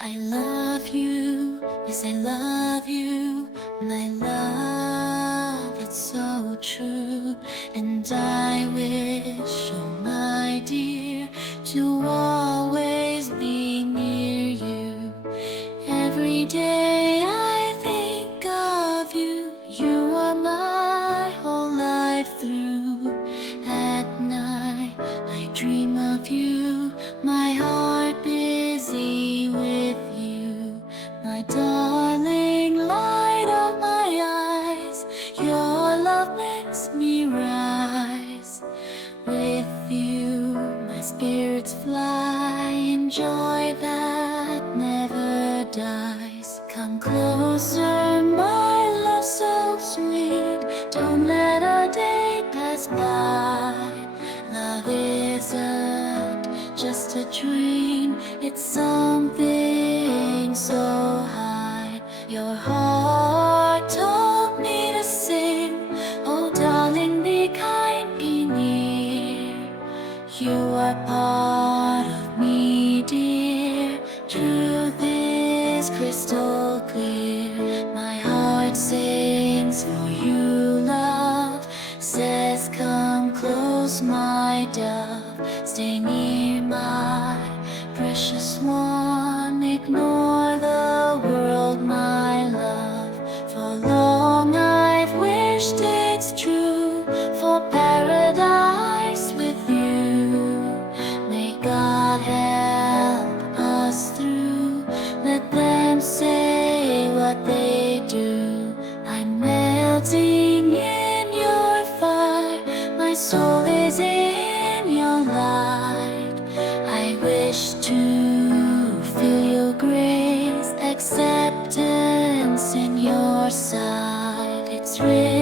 I love you, yes I love you, my love, it's so true. And I wish, oh my dear, to always be near you. Every day I think of you, you are my whole life through. At night I dream of you, my heart busy with you. My darling, light of my eyes, your love makes me rise. With you my spirits fly in joy that never dies. Come closer, my love so sweet, don't let a day pass by. Love isn't just a dream, it's something so high. Your heart told me to sing, oh darling, be kind, be near. You are part of me, dear, truth is crystal clear. My heart sings for you, love, says come close, my dove, stay near, my precious one. Ignore the world, my love, for long I've wished it's true, for paradise with you. May God help us through, let them say what they do. I'm melting in your fire, my soul is in your light. I wish to feel your grace, acceptance in your sight. It's real.